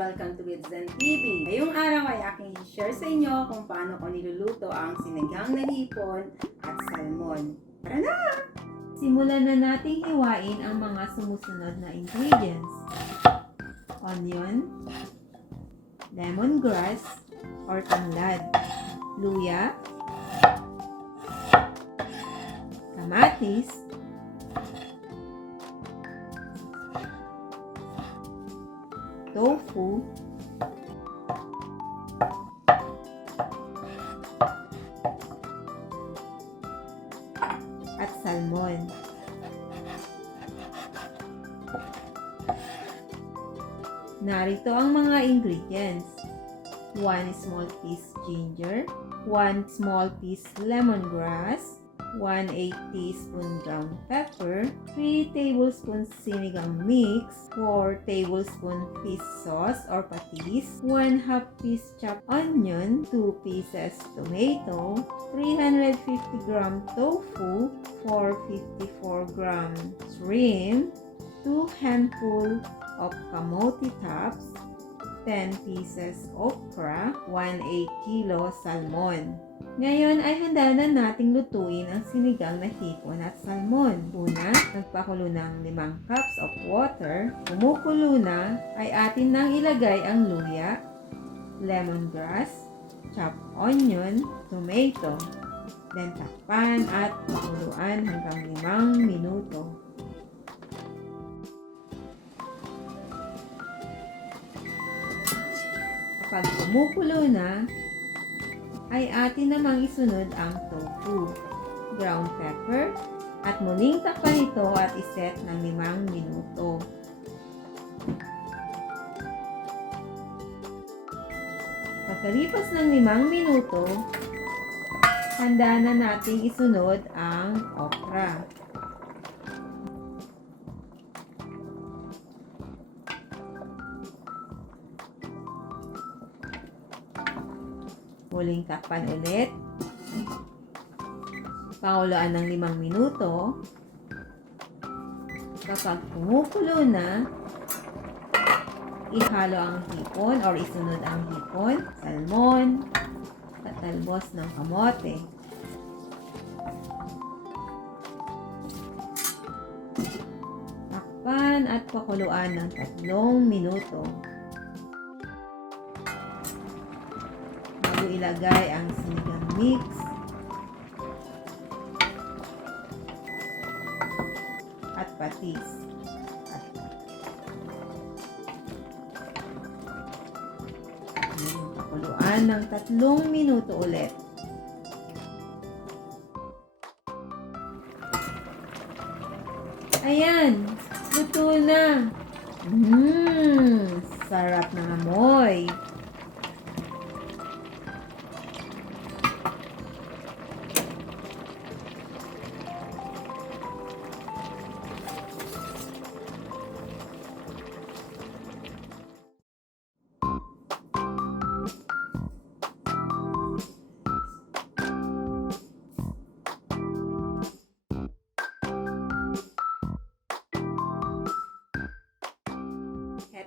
Welcome to Kids and TV. Ngayong araw ay aking i-share sa inyo kung paano ko niluluto ang sinigang na hipon at salmon. Tara na! Simulan na nating hiwain ang mga sumusunod na ingredients. Onion, lemongrass or tanglad, luya, kamatis, tofu, at salmon. Narito ang mga ingredients. 1 small piece ginger, 1 small piece lemongrass, 1/8 teaspoon ground pepper, 3 tablespoons sinigang mix, 4 tablespoon fish sauce or patis, 1/2 piece chopped onion, 2 pieces tomato, 350 gram tofu, 454 gram shrimp, 2 handful of camote tops, 10 pieces okra, 1/8 kilo salmon. Ngayon ay handa na nating lutuin ang sinigang na hipon at salmon. Una, nagpakulo ng 5 cups of water. Kumukulo na, ay atin nang ilagay ang luya, lemongrass, chopped onion, tomato. Then takpan at pakuluan hanggang 5 minuto. Kapag kumukulo na, ay atin namang isunod ang tofu, ground pepper, at muling takpan ito at iset ng 5 minuto. Pagkalipas ng 5 minuto, handa na nating isunod ang okra. Muling takpan ulit. Pakuluan ng 5 minuto. Kapag kumukulo na, ihalo ang hipon or isunod ang hipon, salmon, at talbos ng kamote. Takpan at pakuluan ng 3 minuto. Ilagay ang sinigang mix at patis. Pakuluan ng 3 minuto ulit. Ayan, luto na. Sarap ng amoy.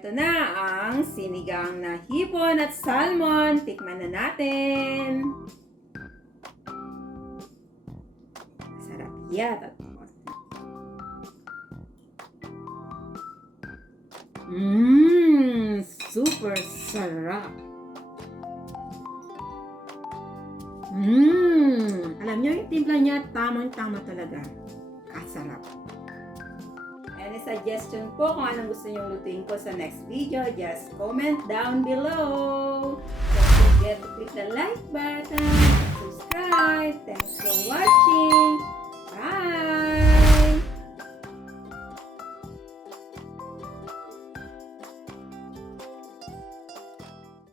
Ito na ang sinigang na hipon at salmon. Tikman na natin. Masarap yata. Super sarap. Alam niyo, yung timpla niya tamang-tama talaga. Kasarap. Any suggestion po kung anong gusto nyo lutuin ko sa next video, just comment down below. Don't forget to click the like button, subscribe. Thanks for watching.